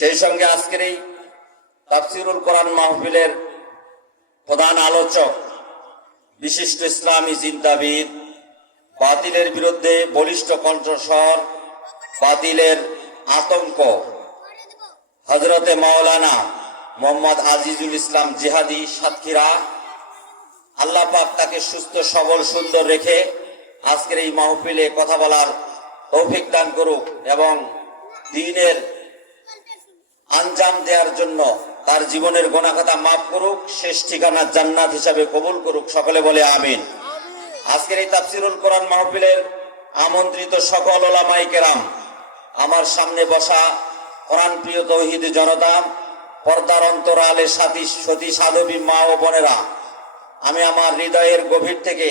সেই সঙ্গে আজকের এই তাফসিরুল কোরআন মাহফিলের প্রধান আলোচক বিশিষ্ট ইসলামী চিন্তাবিদ, বাতিলের বিরুদ্ধে বলিষ্ঠ কণ্ঠস্বর, বাতিলের আতঙ্ক হযরতে মাওলানা মোহাম্মদ আজিজুল ইসলাম জিহাদি সাতক্ষীরা। আল্লাহ পাক তাকে সুস্থ সবল সুন্দর রেখে আজকের এই মাহফিলে কথা বলার তৌফিক দান করুক এবং দ্বীনের আঞ্জাম দেওয়ার জন্য তার জীবনের গুনাহখাতা মাফ করুক, শেষ ঠিকানা জান্নাত হিসাবে কবুল করুক। সকলে বলে আমিন। আজকের এই তাফসিরুল কোরআন মাহফিলের আমন্ত্রিত সকল ওলামায়ে কেরাম, আমার সামনে বসা কোরআন প্রিয় তৌহিদি জনতা, পর্দার অন্তরালে সতী সাধবী মা ও বোনেরা, আমি আমার হৃদয়ের গভীর থেকে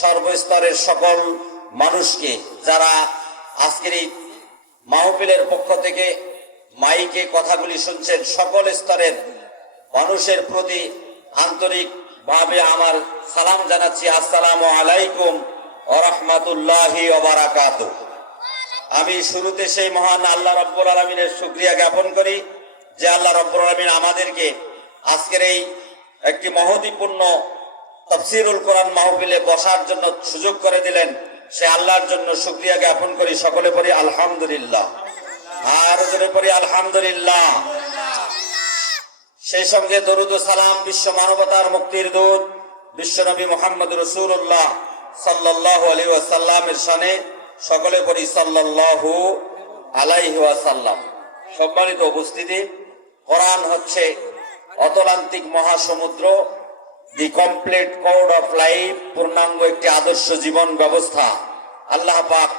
সর্বস্তরের সকল মানুষকে যারা আজকের এই মাহফিলের পক্ষ থেকে মাইকে কথাগুলি শুনছেন, সকল স্তরের মানুষের প্রতি আন্তরিকভাবে আমার সালাম জানাচ্ছি। আসসালামু আলাইকুম ওয়া রাহমাতুল্লাহি ওয়া বারাকাতুহু। আমি শুরুতে সেই মহান আল্লাহ রাব্বুল আলামিনের শুকরিয়া জ্ঞাপন করি যে আল্লাহ রাব্বুল আলামিন আমাদেরকে আজকের এই একটি মহতীপূর্ণ তাফসিরুল কোরআন মাহফিলে বসার জন্য সুযোগ করে দিলেন। সে আল্লাহর জন্য শুকরিয়া জ্ঞাপন করি। সকলে পড়ি আলহামদুলিল্লাহ, আর জোরে পড়ি আলহামদুলিল্লাহ। সেই সঙ্গে দরুদ ও সালাম বিশ্ব মানবতার মুক্তির দূত বিশ্বনবী মুহাম্মদ রাসূলুল্লাহ সাল্লাল্লাহু আলাইহি ওয়াসাল্লামের শানে সকলে পড়ি সাল্লাল্লাহু আলাইহি ওয়াসাল্লাম। সম্মানিত উপস্থিতি, কোরআন হচ্ছে অতলান্তিক মহাসমুদ্র, the complete code of life, পূর্ণাঙ্গ একটি আদর্শ জীবন ব্যবস্থা। আল্লাহ পাক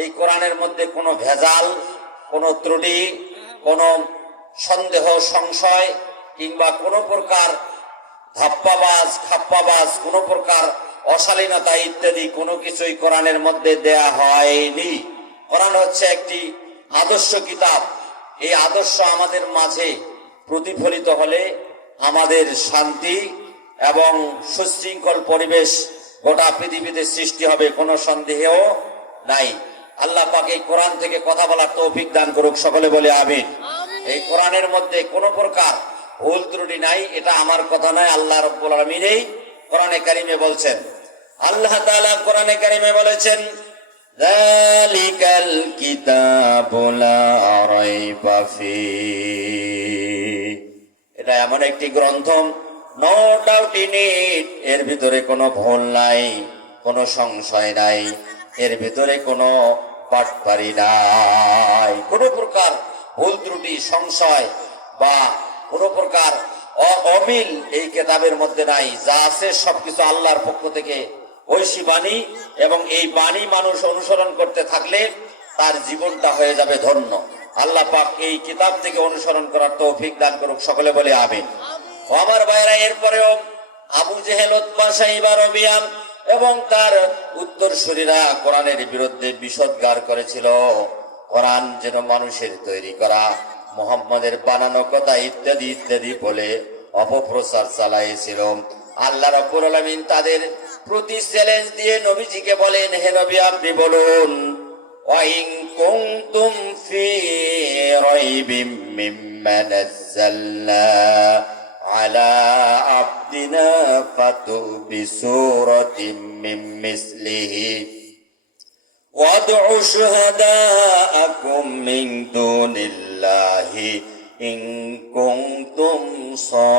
এই কোরআনের মধ্যে কোনো ভেজাল, কোনো ত্রুটি, কোনো সন্দেহ সংশয় কিংবা কোনো প্রকার ধাপ্পাবাজ খাপ্পাবাজ, কোনো প্রকার অশালীনতা ইত্যাদি কোনো কিছুই কোরআনের মধ্যে দেয়া হয়নি। কোরআন হচ্ছে একটি আদর্শ কিতাব। এই আদর্শ আমাদের মাঝে প্রতিফলিত হলে আমাদের শান্তি এবং সুশৃঙ্খল পরিবেশ গোটা পৃথিবীতে সৃষ্টি হবে, কোনো সন্দেহ নাই। আল্লাহ পাক এই কোরআন থেকে কথা বলার তৌফিক দান করুক। সকলে বলে আমিন। এই কোরআনের মধ্যে কোনো প্রকার ভুল ত্রুটি নাই, এটা আমার কথা নয়, আল্লাহ রাব্বুল আলামিন এই কোরআনে কারিমে বলছেন। আল্লাহ তাআলা কোরআনে কারিমে বলেছেন, যালিকাল কিতাবু লা রাইবা ফীহি, এটা এমন একটি গ্রন্থ, নো ডাউট ইন ইট, এর ভিতরে কোনো ভুল নাই, কোনো সংশয় নাই, এর ভিতরে কোনো পাটপারি নাই, কোনো প্রকার ভুল ত্রুটি সংশয় বা কোনো প্রকার অমিল এই কিতাবের মধ্যে নাই। যা আছে সবকিছু আল্লাহর পক্ষ থেকে ঐশী বাণী, এবং এই বাণী মানুষ অনুসরণ করতে থাকলে তার জীবনটা হয়ে যাবে ধন্য। আল্লাহ পাক এই কিতাব থেকে অনুসরণ করার তৌফিক দান করুক। সকলে বলে আমিন। ও আমার ভাইরা, এরপরেও আবু জেহেল, উতবা, শাইবা, রবিয়া এবং তার উত্তরসূরিরা কোরআনের বিরুদ্ধে বিষোদ্গার করেছিল। কোরআন যেন মানুষের তৈরি করা, মুহাম্মদের বানানো কথা ইত্যাদি ইত্যাদি বলে অপপ্রচার চালাইছিল। আল্লাহ রাব্বুল আলামিন তাদের প্রতি চ্যালেঞ্জ দিয়ে নবীজিকে বলেন, হে নবী, আপনি বলুন, ওয়া ইন কুনতুম ফি রাইবিম মিম্মা নাযালনা আলা আবদিনা ফাতু বিসূরাতিন মিন মিসলিহি ওয়াদউ শুহাদাআকুম মিন দুনিল্লাহি ইন কুনতুম সাদিকিন।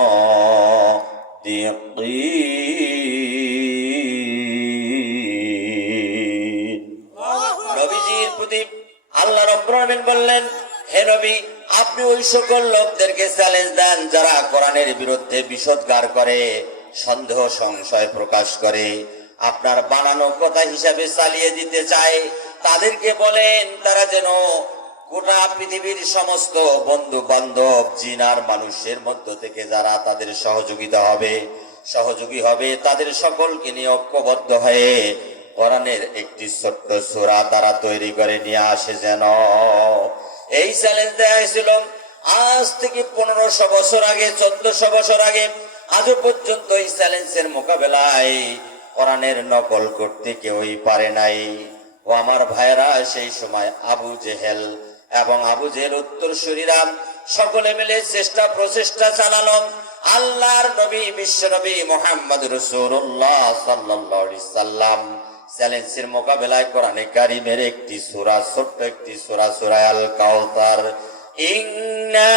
নবীজির প্রতি আল্লাহ রাব্বুল আলামিন বললেন, হে নবী, আপনি ওই সকল লোকদেরকে চ্যালেঞ্জ দেন যারা কোরআনের বিরুদ্ধে বিষোদ্গার করে, সন্দেহ সংশয় প্রকাশ করে, আপনার বানানো কথা হিসাবে চালিয়ে দিতে চায়। তাদেরকে বলেন তারা যেন গোটা পৃথিবীর সমস্ত বন্ধু বান্ধব জিন আর মানুষের মধ্য থেকে যারা তাদের সহযোগী হবে তাদের সকলকে নিয়ে ঐক্যবদ্ধ হয়ে কোরআনের একটি ছোট্ট সূরা তারা তৈরি করে নিয়ে আসে। যেন এই চ্যালেঞ্জ দেয়া হয়েছিল আজ থেকে 1500 বছর আগে, 1400 বছর আগে। আজও পর্যন্ত এই চ্যালেঞ্জের মোকাবেলায় কোরআনের নকল করতে কেউই পারে নাই। ও আমার ভাইরা, সেই সময় আবু জেহেল এবং আবু জেহেল উত্তরসূরিরা সকলে মিলে চেষ্টা প্রচেষ্টা চালালো আল্লাহর নবী বিশ্ব নবী মুহাম্মদ রাসূলুল্লাহ সাল্লাল্লাহু আলাইহি সাল্লাম চ্যালেঞ্জের মোকাবেলায় কোরআনে কারীমের একটি সূরা, ছোট্ট একটি সূরা, সূরা আল কাউসার, ইন্না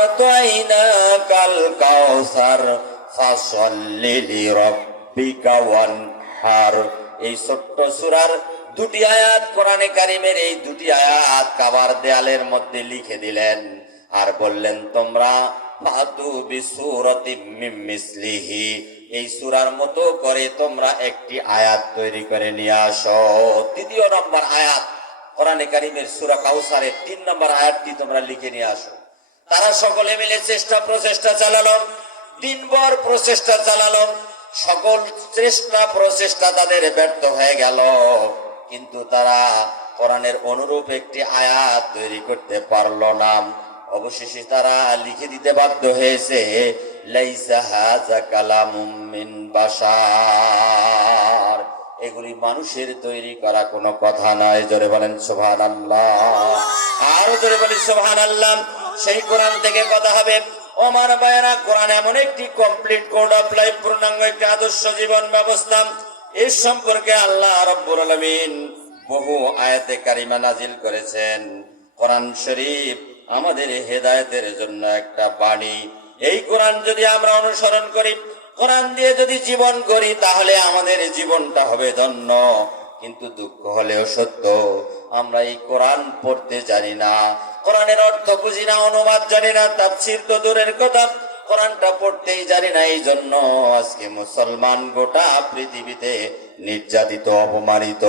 আ'তাইনাকাল কাউসার ফাসাল্লি লিরাব্বিকা ওয়ানহার। এই ছোট্ট সূরার দুটি আয়াত, কোরআনে কারীমের এই দুটি আয়াত কাবার দেয়ালের মধ্যে লিখে দিলেন আর বললেন, তোমরা ফাতু বিসূরাতিম মিন মিসলিহি, এই সূরার মতো করে তোমরা একটি আয়াত তৈরি করে নিয়ে আসো। তৃতীয় নম্বর আয়াত কোরআনে কারীমের সূরা কাউসারের 3 নম্বর আয়াতটি তোমরা লিখে নিয়ে আসো। তারা সকলে মিলে চেষ্টা প্রচেষ্টা চালালো, দিনভর প্রচেষ্টা চালালো। সকল চেষ্টা প্রচেষ্টা তাদের ব্যর্থ হয়ে গেল, কিন্তু তারা কোরআনের অনুরূপ একটি আয়াত তৈরি করতে পারলো না। অবশেষে তারা লিখে দিতে বাধ্য হয়েছে, লাইসা হাযা কালামুম মিন বাশার, এগুলি মানুষের তৈরি করা কোনো কথা নয়। জোরে বলেন সুবহানাল্লাহ, আরো জোরে বলেন সুবহানাল্লাহ। সেই কোরআন থেকে কথা হবে। ওমার ভাইয়েরা, কোরআন এমন একটি কমপ্লিট কোড অফ লাইফ, পূর্ণাঙ্গ একটি আদর্শ জীবন ব্যবস্থা। এর সম্পর্কে আল্লাহ রাব্বুল আলামিন বহু আয়াতে কারিমা নাজিল করেছেন। কোরআন শরীফ আমাদের হেদায়েতের জন্য একটা বাণী। এই কোরআন যদি আমরা অনুসরণ করি, কোরআন দিয়ে যদি জীবন করি, তাহলে আমাদের জীবনটা হবে ধন্য। কিন্তু দুঃখ হলেও সত্য, আমরা এই কোরআন পড়তে জানি না, কোরআনের অর্থ বুঝি না, অনুবাদ জানি না, তাফসীর তো দূরের কথা, কোরআনটা পড়তেই জানি না। এই জন্য আজকে মুসলমান গোটা পৃথিবীতে নির্যাতিত, অপমানিত।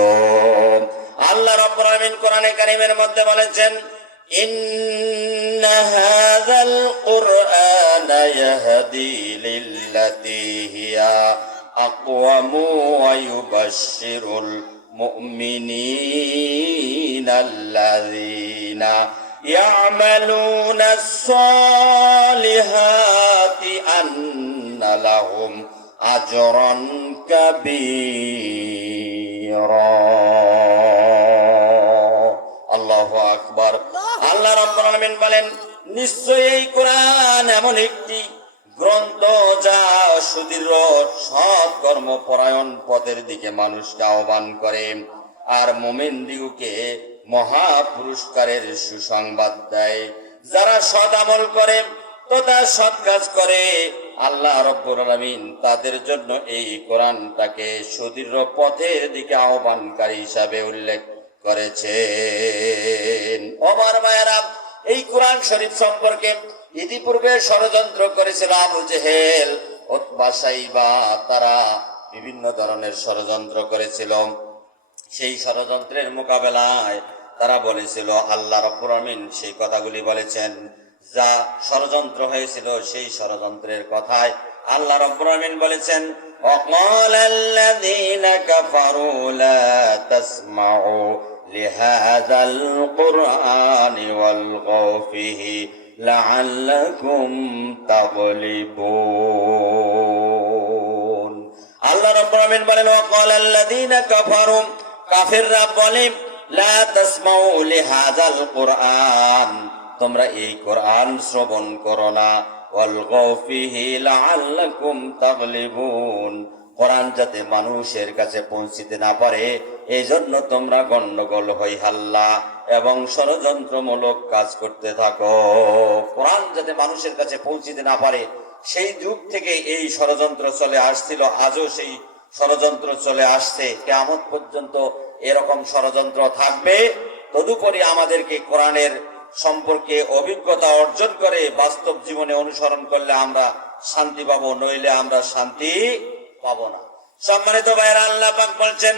আল্লাহ রাব্বুল আলামিন কোরআনে কারীমের মধ্যে বলেছেন, ইন্না হাযাল কুরআনা ইয়াহদি লিল্লাতী হিয়া আকওয়ামু ওয়া ইউবাশশিরুল মুমিনিনাল্লাযীনা ইয়া'মালুনাস সালিহাতি আন্না লাহুম আজরান কাবীরা। আল্লাহু আকবার। আল্লাহ রাব্বুল আলামিন বলেন, নিশ্চয়ই এই কোরআন এমন একটি গ্রন্থ যা সুদৃঢ় সৎ কর্মপরায়ণ পথের দিকে মানুষকে আহ্বান করে আর মুমিনদিগকে মহা পুরস্কারের সুসংবাদ দেয়। যারা সৎ আমল করে তথা সৎ কাজ করে, আল্লাহ রাব্বুল আলামিন তাদের জন্য এই কোরআনটাকে সুদৃঢ় পথের দিকে আহ্বানকারী হিসাবে উল্লেখ করেছেন। ওমর ভাইয়েরা, এই কোরআন শরীফ সম্পর্কে ইতিপূর্বে ষড়যন্ত্র করেছিল আবু জেহেল, উতবা, শাইবা, তারা বিভিন্ন ধরনের ষড়যন্ত্র করেছিল। সেই ষড়যন্ত্রের মোকাবেলায় তারা বলেছিল, আল্লাহ রাব্বুল আলামিন সেই কথাগুলি বলেছেন, যা ষড়যন্ত্র হয়েছিল সেই ষড়যন্ত্রের কথায় আল্লাহ রাব্বুল আলামিন বলেছেন, ওয়াকালাল্লাযীনা কাফারু লা তাসমাউ লিহাযাল কুরআনি ওয়ালগাউ ফীহি লাআল্লাকুম তাগলিবুন। আল্লাহ রাব্বুল আলামিন বলেন, ওয়াকালাল্লাযীনা কাফারু, কাফিররা বলে, লা তাসমাউ লিহাযাল কুরআন, তোমরা এই কোরআন শ্রবণ করো না, ওয়ালগাউ ফীহি লাআল্লাকুম তাগলিবুন, কোরআন যাতে মানুষের কাছে পৌঁছিতে না পারে এই জন্য তোমরা গন্ডগোল হই হাল্লা এবং ষড়যন্ত্রমূলক কাজ করতে থাকো। কোরআন যাতে মানুষের কাছে পৌঁছিতে না পারে, সেই যুগ থেকে এই ষড়যন্ত্র চলে আসছিল, আজও সেই ষড়যন্ত্র চলে আসছে, কিয়ামত পর্যন্ত এরকম ষড়যন্ত্র থাকবে। তদুপরি আমাদেরকে কোরআনের সম্পর্কে অভিজ্ঞতা অর্জন করে বাস্তব জীবনে অনুসরণ করলে আমরা শান্তি পাবো, নইলে আমরা শান্তি পাবো না। সম্মানিত ভাইরা, আল্লাহ পাক বলছেন,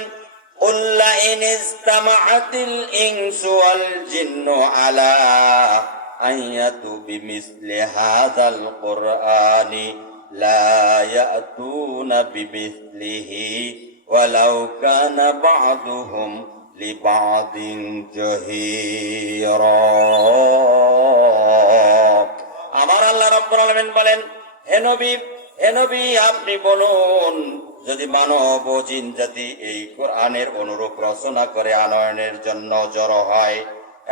কুল লা ইন ইসতামাআতিল ইনসু ওয়াল জিন্নু আলা আইয়াতু বিমিসলি হাযাল কুরআনি লা ইয়াতুনা বিমিসলিহি ওয়ালাউ কানা বা'দুহুম লিবা'দিন জহিরা। আমার আল্লাহ রাব্বুল আলামিন বলেন, হে নবী আপনি বলুন, যদি মানব ও জিন জাতি এই কোরআনের অনুরূপ রচনা করে আনয়নের জন্য জড়ো হয়,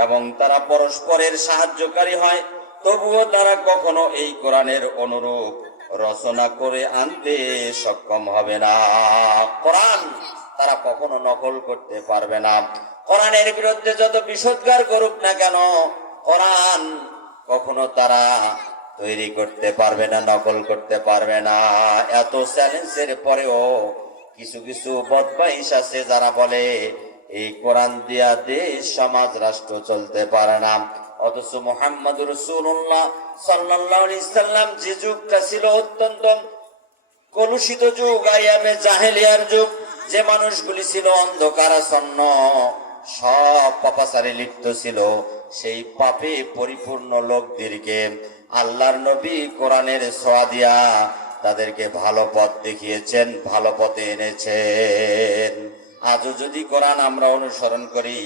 এবং তারা পরস্পরের সাহায্যকারী হয়, তবুও তারা কখনো এই কোরআনের অনুরূপ রচনা করে আনতে সক্ষম হবে না। কোরআন তারা কখনো নকল করতে পারবে না। কোরআনের বিরুদ্ধে যত বিষোদ্গার করুক না কেন, কোরআন কখনো তারা তৈরি করতে পারবে না, নকল করতে পারবে না। এত চ্যালেঞ্জের পরেও কিছু কিছু বদমাইশ আছে যারা বলে এই কোরআন দিয়া দেশ সমাজ রাষ্ট্র চলতে পারে না। অথচ মুহাম্মদুর রাসূলুল্লাহ সাল্লাল্লাহু আলাইহি সাল্লাম যে যুগটা ছিল অত্যন্ত কলুষিত যুগ, আইয়ামে জাহেলিয়ার যুগ, যে মানুষগুলি ছিল অন্ধকারাচ্ছন্ন, সব পাপাচারে লিপ্ত ছিল, সেই পাপে পরিপূর্ণ লোকদেরকে আল্লাহর নবী কোরআনের ছোঁয়া দিয়া তাদেরকে ভালো পথ দেখিয়েছেন, ভালো পথে এনেছেন। আজও যদি কোরআন আমরা অনুসরণ করি,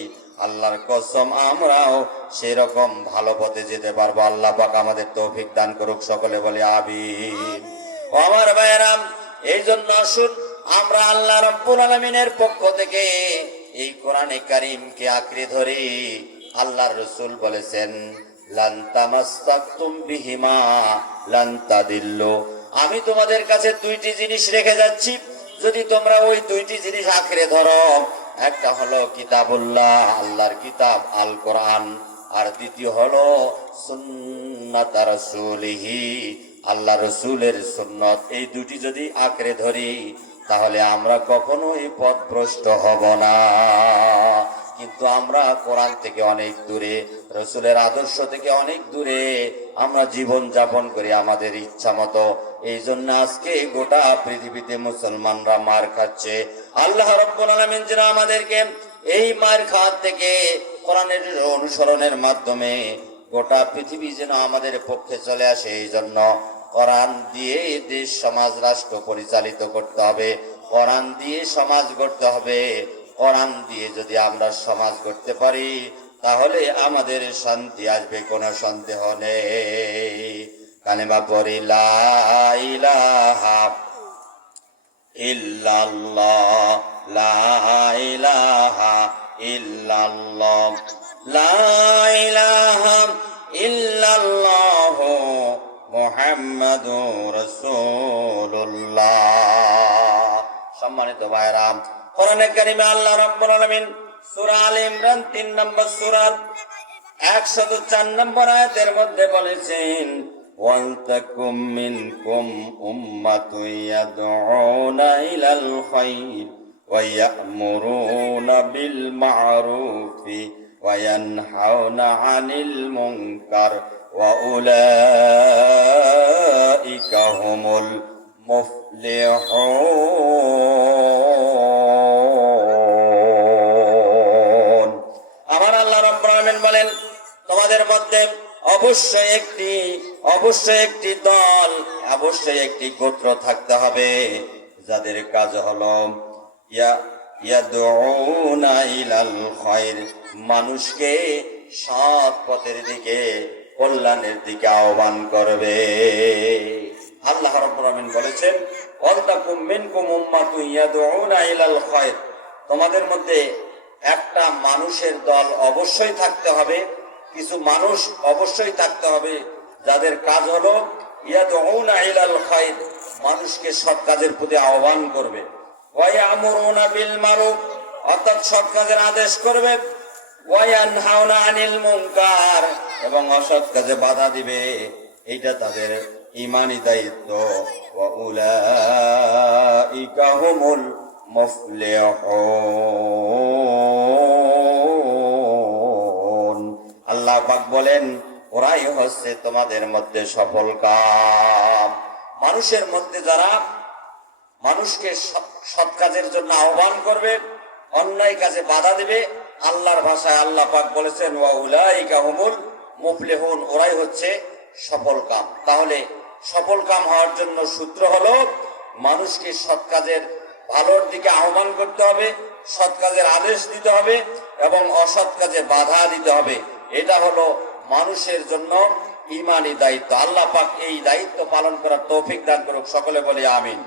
আল্লাহর কসম আমরাও সেরকম ভালো পথে যেতে পারবো। আল্লাহ পাক আমাদের তৌফিক দান করুক, সকলে বলে আমিন। ও আমার ভাইয়েরাম, এই জন্য আসুন আমরা আল্লাহ রাব্বুল আলামিনের পক্ষ থেকে এই কোরআনে কারীমকে আঁকড়ে ধরি। আল্লাহর রাসূল বলেছেন, লান তামাসসাকতুম বিহিমা লান তাদিল্লু। আমি তোমাদের কাছে দুইটি জিনিস রেখে যাচ্ছি, যদি তোমরা ওই দুইটি জিনিস আঁকড়ে ধরো, একটা হলো কিতাবুল্লাহ, আল্লাহর কিতাব আল কোরআন, আর দ্বিতীয় হলো সুন্নাত রাসূলিহি, আল্লাহ রসুলের সুন্নত। এই দুটি যদি আঁকড়ে ধরি তাহলে আমরা কখনোই পথভ্রষ্ট হব না। কিন্তু আমরা কোরআন থেকে অনেক দূরে, রসুলের আদর্শ থেকে অনেক দূরে আমরা জীবন যাপন করি আমাদের ইচ্ছা মতো। এই জন্য আজকে গোটা পৃথিবীতে মুসলমানরা মার খাচ্ছে। আল্লাহ রাব্বুল আলামিন যেন আমাদেরকে এই মার খাওয়া থেকে কোরআনের অনুসরণের মাধ্যমে গোটা পৃথিবী যেন আমাদের পক্ষে চলে আসে। এই জন্য কোরআন দিয়ে দেশ সমাজ রাষ্ট্র পরিচালিত করতে হবে, কোরআন দিয়ে সমাজ গড়তে হবে। কোরআন দিয়ে যদি আমরা সমাজ গড়তে পারি তাহলে আমাদের শান্তি আসবে, কোনো সন্দেহ নেই। কালেমা পড়ি, লা ইলাহা ইল্লাল্লাহ, লা ইলাহা ইল্লাল্লাহ, লা ইলাহা ইল্লাল্লাহ মুহাম্মাদুর রাসূলুল্লাহ। সম্মানিত ভাইরা, কোরআনে কারিমে আল্লাহ রাব্বুল আলামিন সূরা আলে ইমরান 3 নম্বর সূরা 104 নম্বর আয়াতের মধ্যে বলেছেন, ওয়ালতাকুম মিনকুম উম্মাতুন ইয়াদউনা ইলাল খায়র ওয়া ইয়া'মুরুনা বিল মা'রুফি ওয়া ইয়ানহাউনা আনিল মুনকার ওয়া উলাইকা হুমুল মুফলিহুন। আমার আল্লাহ রাব্বুল আলামিন বলেন, তোমাদের মধ্যে অবশ্যই একটি দল, অবশ্যই একটি গোত্র থাকতে হবে যাদের কাজ হলো ইয়াদউনা ইলাল খায়র, মানুষকে সৎ পথের দিকে, কল্যাণের দিকে আহ্বান করবে। আল্লাহ রাব্বুল আলামিন বলেছেন, ওয়ালতাকুম মিনকুম উম্মাতুন ইয়াদউনা ইলাল খায়র, তোমাদের মধ্যে একটা মানুষের দল অবশ্যই থাকতে হবে, কিছু মানুষ অবশ্যই থাকতে হবে যাদের কাজ হলো ইয়াদউনা ইলাল খায়র, মানুষকে সৎ কাজের প্রতি আহ্বান করবে। ওয়া ইয়ামুরুনা বিল মারুফ, অর্থাৎ সৎ কাজের আদেশ করবে। ওয়া ইয়ানহাউনা আনিল মুনকার, এবং অসৎ কাজে বাধা দিবে। এইটা তাদের ঈমানি দায়িত্ব। ওয়া উলাইকা হুমুল মুফলিহুন। আল্লাহ পাক বলেন, ওরাই হচ্ছে তোমাদের মধ্যে সফল কাম। মানুষের মধ্যে যারা মানুষকে সৎ কাজের জন্য আহ্বান করবে, অন্যায় কাজে বাধা দিবে, আল্লাহর ভাষায় আল্লাহ পাক বলেছেন, ওয়া উলাইকা হুমুল মুফলিহুন, ওরাই হচ্ছে সফল কাম। তাহলে সফল কাম হওয়ার জন্য সূত্র হলো মানুষকে সৎ কাজের ভালোর দিকে আহ্বান করতে হবে, সৎ কাজের আদেশ দিতে হবে এবং অসৎ কাজে বাধা দিতে হবে। এটা হলো মানুষের জন্য ঈমানি দায়িত্ব। আল্লাহ পাক এই দায়িত্ব পালন করার তৌফিক দান করুক, সকলে বলি আমিন।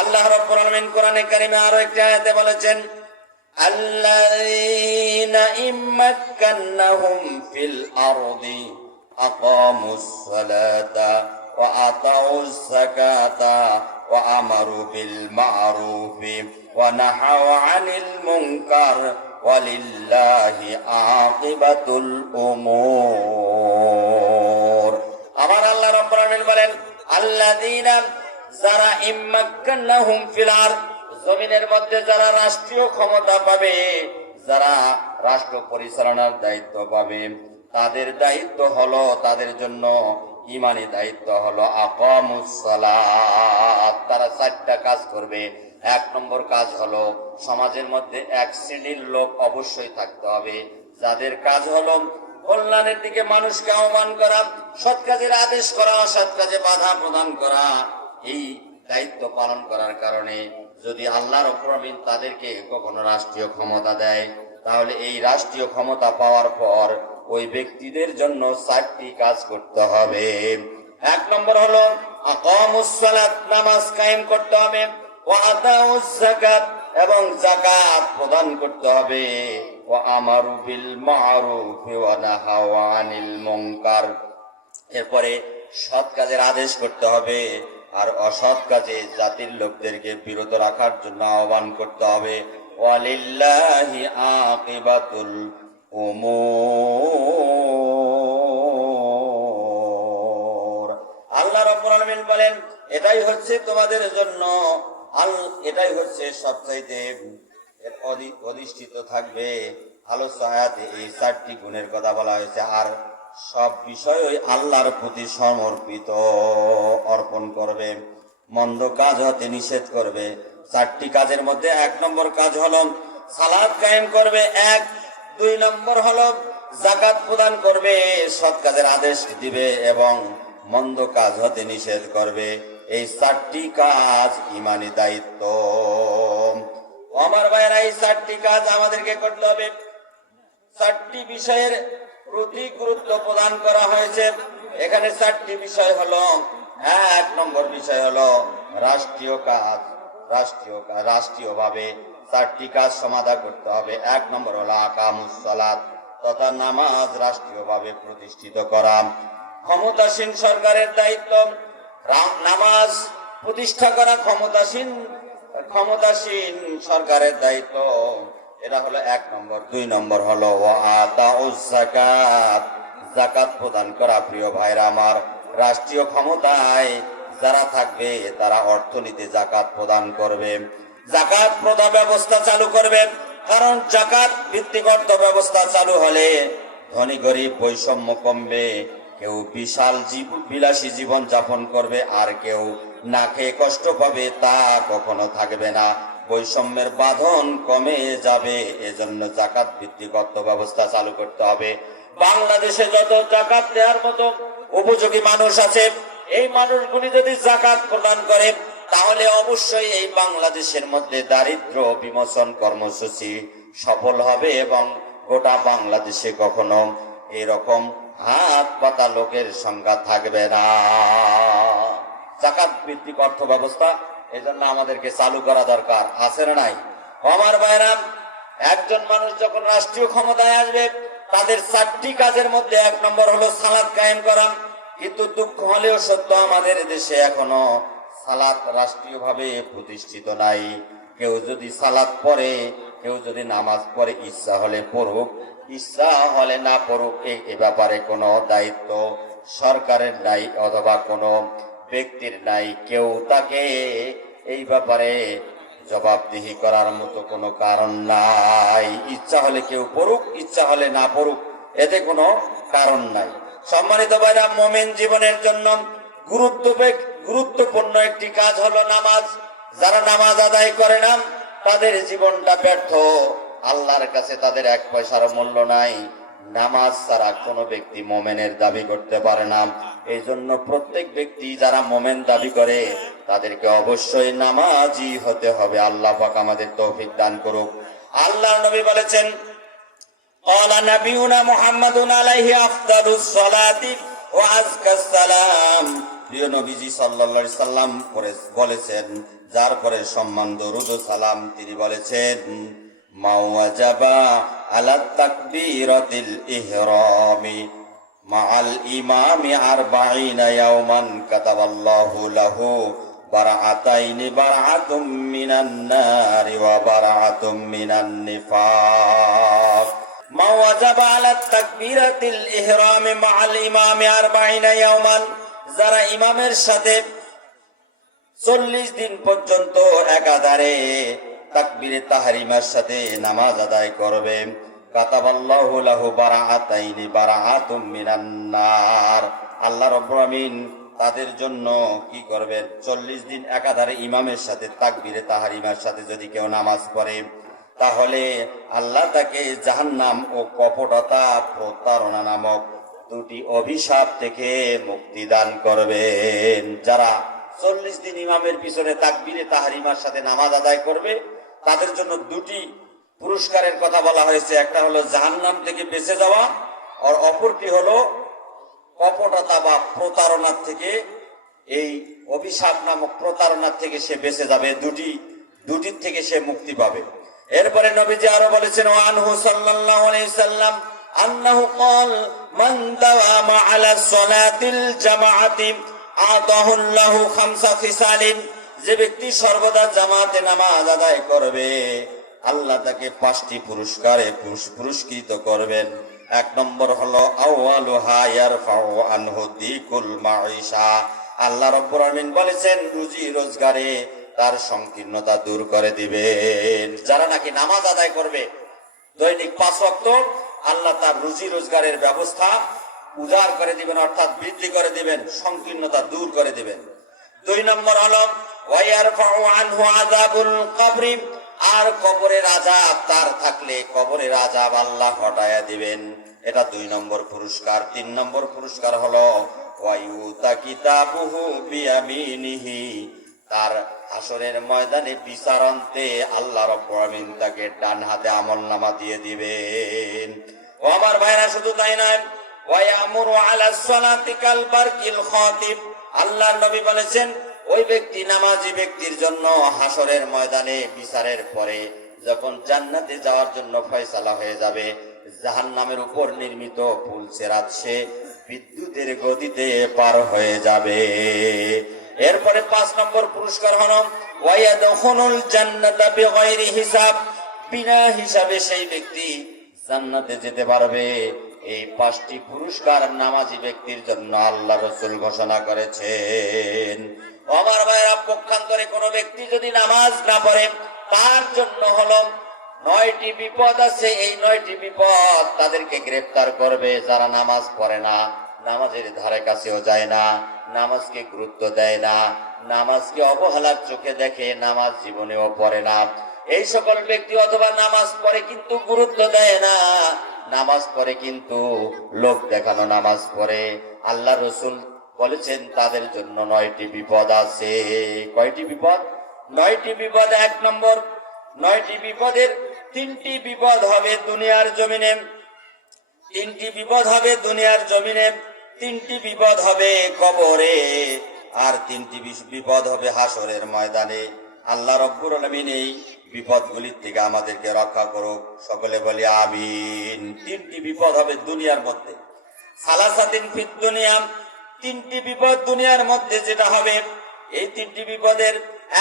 আল্লাহ রাব্বুল আলামিন কোরআনে কারিমে আরো একটি আয়াতে বলেছেন, আল্লাযীনা ইম্মাক্কান্নাহুম ফিল আরদি আকামুস সালাতা ওয়া আতাউজ যাকাতা ওয়া আমারু বিল মা'রুফি ওয়া নাহাউ আনিল মুনকার ওয়ালিল্লাহি আকিবাতুল উমুর। আমার আল্লাহ রাব্বুল আলামিন বলেন, আল্লাযীনা যারা ইম্মাক্কান্নাহুম ফিল আরদ, জমিনের মধ্যে যারা রাষ্ট্রীয় ক্ষমতা পাবে, যারা রাষ্ট্র পরিচালনার দায়িত্ব পাবে, তাদের দায়িত্ব হলো, তাদের জন্য ঈমানি দায়িত্ব হলো আকামুস সালাত। তারা 4টা কাজ করবে। 1 নম্বর কাজ হলো সমাজের মধ্যে এক শ্রেণীর লোক অবশ্যই থাকতে হবে, যাদের কাজ হলো কল্যাণের দিকে মানুষকে আহ্বান করা, সৎ কাজের আদেশ করা, অসৎ কাজে বাধা প্রদান করা। এই দায়িত্ব পালন করার কারণে যদি আল্লাহ রাব্বুল আলামিন তাদেরকে কখনো রাষ্ট্রীয় ক্ষমতা দেয়, তাহলে এই রাষ্ট্রীয় ক্ষমতা পাওয়ার পর ওই ব্যক্তিদের জন্য 4টি কাজ করতে হবে। 1 নম্বর হলো আকামুস সালাত, নামাজ কায়েম করতে হবে, ওয়া আতাউজ যাকাত, এবং যাকাত প্রদান করতে হবে, ওয়া আমারু বিল মা'রুফ ওয়া নাহাউ আনিল মুনকার। এরপরে সৎ কাজের আদেশ করতে হবে, আর অসৎ কাজে জাতির লোকদেরকে বিরত রাখার জন্য আহ্বান করতে হবে। ওয়ালিল্লাহি আকিবাতুল উমুর। আল্লাহ রাব্বুল আলামিন বলেন, এটাই হচ্ছে তোমাদের জন্য, এটাই হচ্ছে সবচাইতে অধিষ্ঠিত থাকবে। আলোচনা আয়াতে এই 4টি গুণের কথা বলা হয়েছে, আর সব বিষয়ই আল্লাহর প্রতি সমর্পিত, অর্পণ করবে, মন্দ কাজ হতে নিষেধ করবে। 4টি কাজের মধ্যে 1 নম্বর কাজ হলো সালাত কায়েম করবে, 1। 2 নম্বর হলো যাকাত প্রদান করবে, সৎ কাজের আদেশ দিবে এবং মন্দ কাজ হতে নিষেধ করবে। এই 4টি কাজ ঈমানি দায়িত্ব। আমার ভাইরা, এই 4টি কাজ আমাদেরকে করতে হবে। 4টি বিষয়ের প্রতি গুরুত্ব প্রদান করা হয়েছে। এখানে 4টি বিষয় হলো, 1 নম্বর বিষয় হলো রাষ্ট্রীয় কাজ। রাষ্ট্রীয়ভাবে 4টি কাজ সমাধা করতে হবে। 1 নম্বর হলো আকামুস সালাত, তথা নামাজ রাষ্ট্রীয়ভাবে প্রতিষ্ঠিত করা। ক্ষমতাসীন সরকারের দায়িত্ব নামাজ প্রতিষ্ঠা করা, ক্ষমতাসীন সরকারের দায়িত্ব। এটা হলো 1 নম্বর। 2 নম্বর হলো ওয়া আতাউজ যাকাত, যাকাত প্রদান করা। প্রিয় ভাইরা আমার, রাষ্ট্রীয় ক্ষমতায় যারা থাকবে তারা অর্থনীতি যাকাত প্রদান করবে, যাকাত প্রদান ব্যবস্থা চালু করবে। কারণ যাকাত ভিত্তিক অর্থ ব্যবস্থা চালু হলে ধনী গরিব বৈষম্য কমবে। কেউ বিশাল বিলাসী জীবন যাপন করবে, আর কেউ না খেয়ে কষ্ট পাবে, তা কখনো থাকবে না। বৈষম্যের বাঁধন কমে যাবে। এজন্য যাকাত ভিত্তিক অর্থ ব্যবস্থা চালু করতে হবে। বাংলাদেশে যত যাকাত দেওয়ার মতো উপযোগী মানুষ আছে, এই মানুষগুলি যদি যাকাত প্রদান করে, তাহলে অবশ্যই এই বাংলাদেশের মধ্যে দারিদ্র বিমোচন কর্মসূচি সফল হবে এবং গোটা বাংলাদেশে কখনো এরকম হাত পাতা লোকের সংখ্যা থাকবে না। যাকাত ভিত্তিক অর্থ ব্যবস্থা এই জন্য আমাদেরকে চালু করা দরকার, আছে না নাই? আমার ভাইরা, একজন মানুষ যখন রাষ্ট্রীয় ক্ষমতায় আসবে, তাদের 4টি কাজের মধ্যে 1 নম্বর হলো সালাত কায়েম করা। কিন্তু দুঃখ হলেও সত্য, আমাদের দেশে এখনো সালাত রাষ্ট্রীয়ভাবে প্রতিষ্ঠিত নাই। কেউ যদি সালাত পড়ে, কেউ যদি নামাজ পড়ে, ইচ্ছা হলে পড়ুক, ইচ্ছা হলে না পড়ুক, এ ব্যাপারে কোনো দায়িত্ব সরকারের নাই অথবা কোনো ব্যক্তির নাই। কেউ তাকে এই ব্যাপারে জবাবদিহি করার মতো কোনো কারণ নাই। ইচ্ছা হলে কেউ পড়ুক, ইচ্ছা হলে না পড়ুক, এতে কোনো কারণ নাই। সম্মানিত ভাইরা, মুমিন জীবনের জন্য গুরুত্বপূর্ণ একটি কাজ হলো নামাজ। যারা নামাজ আদায় করে না, তাদের জীবনটা ব্যর্থ। আল্লাহর কাছে তাদের 1 পয়সার মূল্য নাই। নামাজ ছাড়া কোনো ব্যক্তি মুমিনের দাবি করতে পারে না। এই জন্য প্রত্যেক ব্যক্তি যারা মুমিন দাবি করে, তাদেরকে অবশ্যই নামাজি হতে হবে। আল্লাহ পাক আমাদের তৌফিক দান করুক। আল্লাহর নবী বলেছেন, ক্বালা নাবিয়ুনা মুহাম্মাদুন আলাইহি আফদালুস সালাতি ওয়া আযকাস সালাম। প্রিয় নবীজি সাল্লাল্লাহু আলাইহি সাল্লাম বলেছেন, যার পরে সম্মান দরুদ ও সালাম, তিনি বলেছেন, মা ওয়াজাবা আলা তাকবীরাতিল ইহরামি মাআল ইমামি 40 ইয়াওমান কাতাবাল্লাহু লাহু বারআতাইনি বারআতুম মিনান নারি ওয়া বারআতুম মিনান নিফাক। মা ওয়াজাবা আলা তাকবীরাতিল ইহরামি মাআল ইমামি 40 ইয়াওমান, যারা ইমামের সাথে 40 দিন পর্যন্ত একাধারে তাকবীরে তাহরিমার সাথে নামাজ আদায় করবে, কাতাবাল্লাহু লাহু বারআতাইনি বারআতুম মিনান নার, আল্লাহ রাব্বুল আমিন তাদের জন্য কি করবেন? 40 দিন একাধারে ইমামের সাথে তাকবীরে তাহরিমার সাথে যদি কেউ নামাজ পড়ে, তাহলে আল্লাহ তাকে জাহান্নাম ও কপটতা প্রতারণা নামক দুটি অভিশাপ থেকে মুক্তি দান করবেন। যারা 40 দিন ইমামের পিছনে তাকবীরে তাহরিমার সাথে নামাজ আদায় করবে, তাদের জন্য দুটি পুরস্কারের কথা বলা হয়েছে। একটা হলো জাহান্নাম থেকে বেঁচে যাওয়া, আর অপরটি হলো কপটতা বা প্রতারণার থেকে, এই অভিশাপ নামক প্রতারণার থেকে সে বেঁচে যাবে, দুটির থেকে সে মুক্তি পাবে। এরপরে নবীজি আরো বলেছেন, আনহু সাল্লাল্লাহু আলাইহি সাল্লাম আন্নাহু ক্বাল মান দাওয়ামা আলা সালাতিল জামাআতি আতাহুল্লাহু খামসা খিসালিন, যে ব্যক্তি সর্বদা জামাতে নামাজ আদায় করবে, আল্লাহ তাকে 5টি পুরস্কারে পুরস্কৃত করবেন। 1 নম্বর হলো আউয়ালুহা ইয়ারফাউ আনহু দিকুল মাঈশা, আল্লাহ রাব্বুল আমিন বলেছেন রুজি রোজগারে তার সংকীর্ণতা দূর করে দিবেন। যারা নাকি নামাজ আদায় করবে দৈনিক 5 ওয়াক্ত, আল্লাহ তার রুজি রোজগারের ব্যবস্থা উদার করে দিবেন, অর্থাৎ বৃদ্ধি করে দিবেন, সংকীর্ণতা দূর করে দিবেন। 2 নম্বর হলো ওয়ায়ারফাউ আনহু আযাবুল কবরি, আর কবরের আযাব তার থাকলে কবরের আযাব আল্লাহ হটায়া দিবেন, এটা 2 নম্বর পুরস্কার। 3 নম্বর পুরস্কার হলো ওয়ায়ুতা কিতাবুহু বিয়ামিনিহি, তার হাসরের ময়দানে বিচারান্তে আল্লাহ রাব্বুল আমিন তাকে ডান হাতে আমলনামা দিয়ে দিবেন। ও আমার ভাইরা, শুধু তাই নয়, ওয়ায়ামুরু আলা সালাতি কাল বারকিল খাতিব, আল্লাহর নবী বলেছেন ওই ব্যক্তি, নামাজি ব্যক্তির জন্য হাসরের ময়দানে বিচারের পরে যখন জান্নাতে যাওয়ার জন্য ফয়সালা হয়ে যাবে, জাহান্নামের উপর নির্মিত পুল সিরাত সে বিদ্যুতের গতিতে পার হয়ে যাবে। এরপরে 5 নম্বর পুরস্কার হলো ওয়ায়াদখুলুল জান্নাতা বিগাইরি হিসাব, বিনা হিসাবে সেই ব্যক্তি জান্নাতে যেতে পারবে। এই 5টি পুরস্কার নামাজি ব্যক্তির জন্য আল্লাহ রাসূল ঘোষণা করেছেন। আমার ভাইরা, পক্ষান্তরে কোন ব্যক্তি যদি নামাজ না পড়ে, তার জন্য হলো 9টি বিপদ আছে। এই 9টি বিপদ তাদেরকে গ্রেফতার করবে। যারা নামাজ পড়ে না, নামাজের ধারে কাছেও যায় না, নামাজকে গুরুত্ব দেয় না, নামাজকে অবহেলার চোখে দেখে, নামাজ জীবনেও পড়ে না, এই সকল ব্যক্তি অথবা নামাজ পড়ে কিন্তু গুরুত্ব দেয় না, নামাজ পড়ে কিন্তু লোক দেখানো নামাজ পড়ে, আল্লাহ রাসূল বলেছেন তাদের জন্য 9টি বিপদ আছে। কয়টি বিপদ? 9টি বিপদ। 1 নম্বর, 9টি বিপদের 3টি বিপদ হবে দুনিয়ার জমিনে, 3টি বিপদ হবে দুনিয়ার জমিনে, 3টি বিপদ হবে কবরে, আর 3টি বিপদ হবে হাসরের ময়দানে। আল্লাহ রাব্বুল আলামিন এই বিপদগুলির থেকে আমাদেরকে রক্ষা করুক, সকলে বলি আমিন। 3টি বিপদ হবে দুনিয়ার মধ্যে। সালাসাতিন ফিদ দুনিয়া, 3টি বিপদ দুনিয়ার মধ্যে যেটা হবে, এই 3টি বিপদের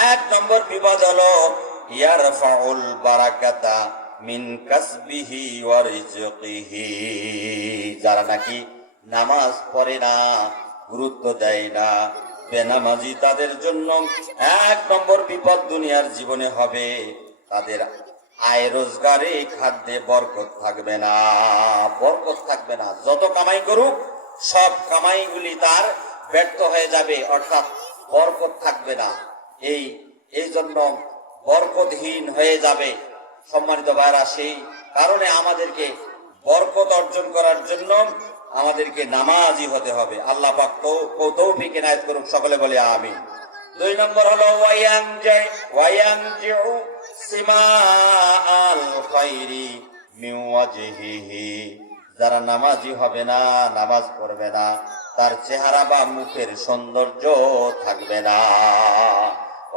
1 নম্বর বিপদ হলো ইয়ারফাউল বারাকাতা মিন কাসবিহি ওয়া রিজকিহি, যারা নাকি নামাজ পড়ে না, গুরুত্ব দেয় না, বেনামাজি, তাদের জন্য 1 নম্বর বিপদ দুনিয়ার জীবনে হবে, তাদের আয় রোজগারে খাদ্যে বরকত থাকবে না, বরকত থাকবে না। যত কামাই করুক সব কামাইগুলি তার ব্যর্থ হয়ে যাবে, অর্থাৎ বরকত থাকবে না। এই জন্য বরকতহীন হয়ে যাবে। সম্মানিত ভাইরা, সেই কারণে আমাদেরকে বরকত অর্জন করার জন্য আমাদেরকে নামাজি হতে হবে। আল্লাহ পাক তৌফিক ইনায়েত করুক, সকলে বলে আমিন। 2 নম্বর হলো ওয়ায়ানজিউ সিমাআল খায়রি মিন ওয়াজহিহি, যারা নামাজি হবে না, নামাজ পড়বে না, তার চেহারা বা মুখের সৌন্দর্য থাকবে না।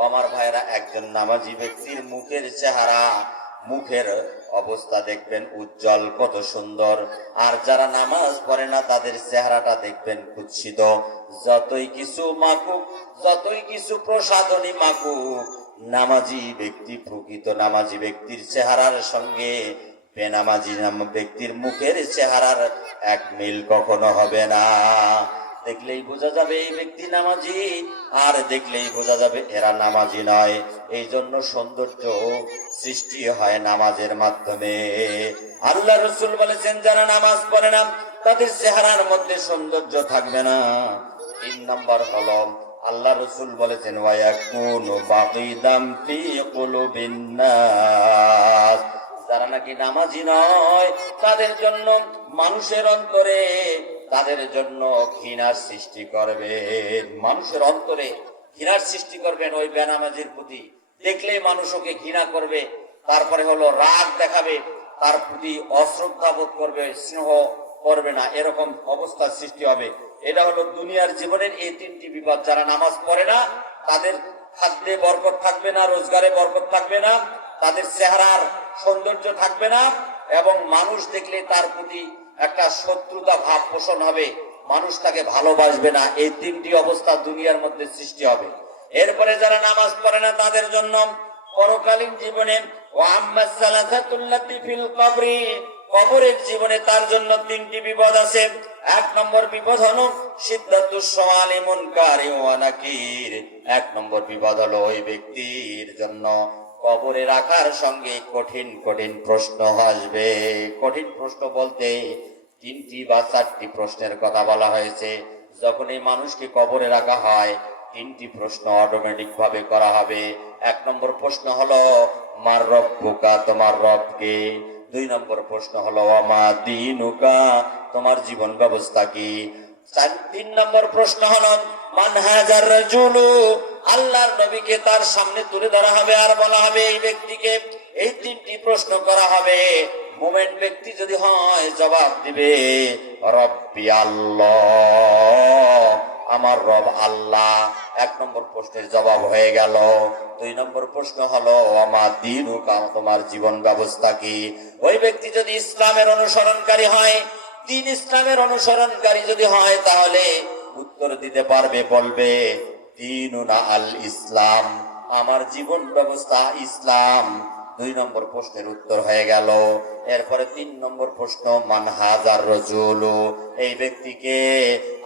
আমার ভাইরা, একজন নামাজি ব্যক্তির মুখের চেহারা মুখের অবস্থা দেখবেন উজ্জ্বল, কত সুন্দর। আর যারা নামাজ পড়ে না তাদের চেহারাটা দেখবেন কুৎসিত। যতই কিছু মাকুক, যতই কিছু প্রসাধনী মাকুক, নামাজি ব্যক্তি, প্রকৃত নামাজি ব্যক্তির চেহারার সঙ্গে বেনামাজি ব্যক্তির মুখের চেহারার এক মিল কখনো হবে না। দেখলেই বোঝা যাবে এই ব্যক্তি নামাজি, আর দেখলেই বোঝা যাবে এরা নামাজি নয়। এই জন্য সৌন্দর্য সৃষ্টি হয় নামাজের মাধ্যমে। আল্লাহ রাসূল বলেছেন, যারা নামাজ পড়ে না তাদের চেহারার মধ্যে সৌন্দর্য থাকবে না। 3 নম্বর হলো আল্লাহ রাসূল বলেছেন, ওয়ায়াকুনু বাগীদাম ফি কুলুবিন নাস, যারা নাকি নামাজি নয় তাদের জন্য মানুষের অন্তরে, তাদের জন্য ঘৃণার সৃষ্টি করবেন। মানুষের অন্তরে ঘৃণার সৃষ্টি করবেন ওই বেনামাজির প্রতি। দেখলে মানুষ ওকে ঘৃণা করবে। তারপরে হলো রাগ দেখাবে, তার প্রতি অশ্রদ্ধা বোধ করবে, স্নেহ করবে না, এরকম অবস্থার সৃষ্টি হবে। এটা হলো দুনিয়ার জীবনের এই 3টি বিপদ। যারা নামাজ পড়ে না তাদের খাদ্যে বরকত থাকবে না, রোজগারে বরকত থাকবে না, তাদের চেহারার সৌন্দর্য থাকবে না, এবং মানুষ দেখলে তার প্রতি একটা শত্রুতা ভাব পোষণ হবে, মানুষ তাকে ভালোবাসবে না। এই 3টি অবস্থা দুনিয়ার মধ্যে সৃষ্টি হবে। এরপরে যারা নামাজ পড়ে না তাদের জন্য পরকালীন জীবনে কবরের জীবনে তার জন্য 3টি বিপদ আছে। 1 নম্বর বিপদ হলো সিদ্ধাতুস সুআলি মুনকারি ওয়া নাকির। 1 নম্বর বিপদ হলো ওই ব্যক্তির জন্য কবরে রাখার সঙ্গে কঠিন কঠিন প্রশ্ন আসবে। কঠিন প্রশ্ন বলতে 3টি বা 4টি প্রশ্নের কথা বলা হয়েছে। যখন এই মানুষকে কবরে রাখা হয় 3টি প্রশ্ন অটোমেটিক ভাবে করা হবে। 1 নম্বর প্রশ্ন হলো মার রব্বুকা, তোমার রব কে। 2 নম্বর প্রশ্ন হলো ওয়ামা দীনুকা, তোমার জীবন ব্যবস্থা কি। 3 নম্বর প্রশ্ন হলো মান হাজার রাজুলু, আল্লাহর নবীকে তার সামনে তুলে ধরা হবে আর বলা হবে এই ব্যক্তিকে। এই 3টি প্রশ্ন করা হবে। মুমিন ব্যক্তি যদি হয় জবাব দিবে রব্বি আল্লাহ, আমার রব আল্লাহ। 1 নম্বর প্রশ্নের জবাব হয়ে গেল। 2 নম্বর প্রশ্ন হলো আমার দীনুকা, তোমার জীবন ব্যবস্থা কি। ওই ব্যক্তি যদি ইসলামের অনুসরণকারী হয়, দিন ইসলামের অনুসরণকারী যদি হয়, তাহলে উত্তর দিতে পারবে, বলবে দীনুনা আল ইসলাম, আমার জীবন ব্যবস্থা ইসলাম। 2 নম্বর প্রশ্নের উত্তর হয়ে গেল। এরপরে 3 নম্বর প্রশ্ন মান হাজার রাজুলু, এই ব্যক্তিকে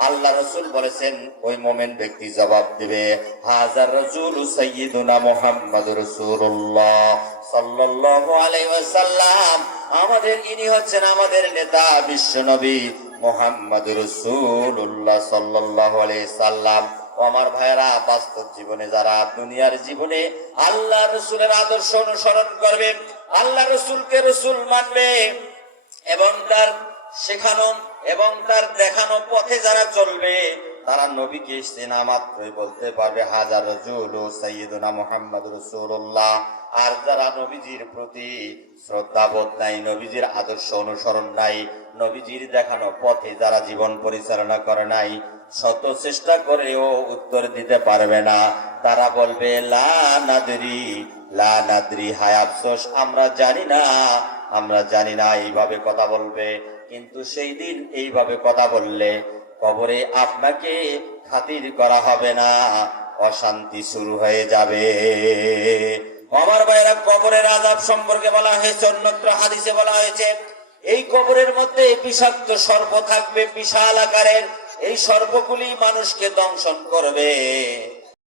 আল্লাহ রাসূল বলেছেন ওই মুমিন ব্যক্তি জবাব দিবে হাজার রাজুলু সাইয়্যিদুনা মুহাম্মাদুর রাসূলুল্লাহ সাল্লাল্লাহু আলাইহি ওয়াসাল্লাম, আমাদের ইনি হচ্ছেন আমাদের নেতা বিশ্ব নবী মুহাম্মাদুর রাসূলুল্লাহ সাল্লাল্লাহু আলাইহি সাল্লাম। আমার ভাইরা, বাস্তব জীবনে যারা দুনিয়ার জীবনে আল্লাহ রসুলের আদর্শ অনুসরণ করবে, আল্লাহ রসুলকে রসুল মানবে এবং তার শেখানো এবং তার দেখানো পথে যারা চলবে, তারা নবীকে চেনা মাত্রই বলতে পারবে হাজার রাজুলু সাইয়্যিদুনা মুহাম্মাদুর রাসূলুল্লাহ। আর যারা নবীজির প্রতি শ্রদ্ধাবোধ নাই, নবীজির আদর্শ অনুসরণ নাই, নবীজির দেখানো পথে যারা জীবন পরিচালনা করে নাই, শত চেষ্টা করেও উত্তর দিতে পারবে না। তারা বলবে লা নাদরি, লা নাদরি, হায় আফসোস, আমরা জানি না, আমরা জানি না, এইভাবে কথা বলবে। কিন্তু সেই দিন এইভাবে কথা বললে কবরে আপনাকে খাতির করা হবে না, অশান্তি শুরু হয়ে যাবে। আমার ভাইরা, কবরের আযাব সম্পর্কে বলা হয়েছে, অন্যত্র হাদিসে বলা হয়েছে এই কবরের মধ্যে বিষাক্ত সর্প থাকবে বিশাল আকারের। এই সর্পগুলি মানুষকে দংশন করবে।